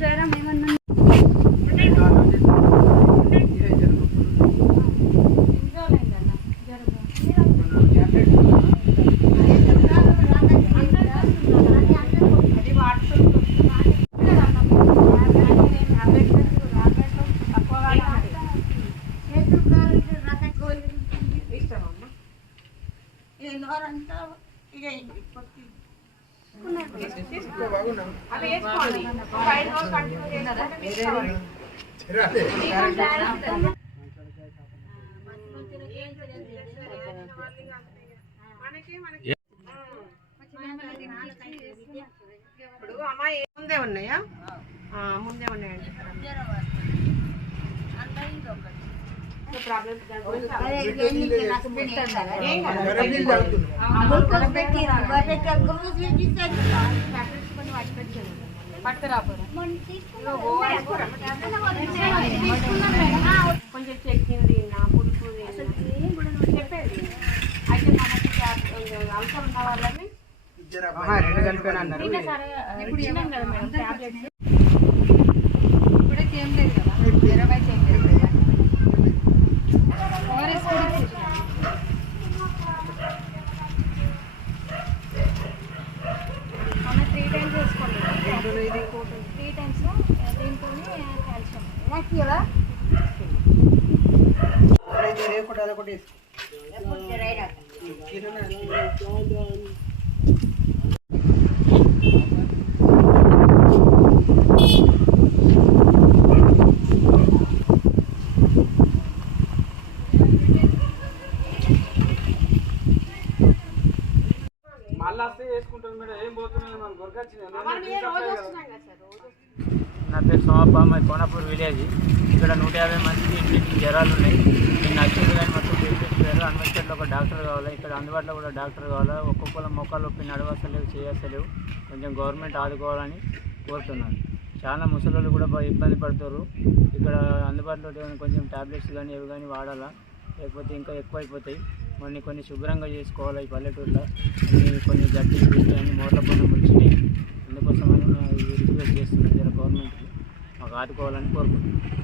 జ్వరం ఏమన్నా ఇప్పుడు అమ్మాయి ముందే ఉన్నాయా ముందే ఉన్నాయండి కొంచెం చట్నీ తిన్నా పులుపు చెప్పేది అయితే మనకి అవసరం ఉన్న వాళ్ళని ఇప్పుడైతే ఏం లేదు కదా 20 ఏం లేదు మన 3 టైమ్స్ వేసుకోండి 3 టైమ్స్ దీంతో కాల్షియం నా పేరు సోమప్ప, మాది కోనపూర్ విలేజ్. ఇక్కడ 150 మందికి ఇంటికి జ్వరాలు ఉన్నాయి. నేను నచ్చింది కానీ మొత్తం చెప్పారు. అన్వెస్టర్లో ఒక డాక్టర్ కావాలి, ఇక్కడ అందుబాటులో కూడా డాక్టర్ కావాలి. ఒక్కొక్కరు మొక్కలు ఒప్పి నడవసలేవు, చేయసలేవు. కొంచెం గవర్నమెంట్ ఆదుకోవాలని కోరుతున్నాను. చాలా ముసలి కూడా బాగా ఇబ్బంది పడుతారు. ఇక్కడ అందుబాటులో కొంచెం టాబ్లెట్స్ కానీ ఇవి కానీ వాడాలా, లేకపోతే ఇంకా ఎక్కువైపోతాయి. కొన్ని శుభ్రంగా చేసుకోవాలి. ఈ పల్లెటూరులో కొన్ని గడ్డి అన్ని మోర్ల పనులు వచ్చినాయి. అందుకోసమని రిక్వెస్ట్ చేస్తున్నాను, గవర్నమెంట్కి మాకు ఆదుకోవాలని కోరుకుంటున్నాను.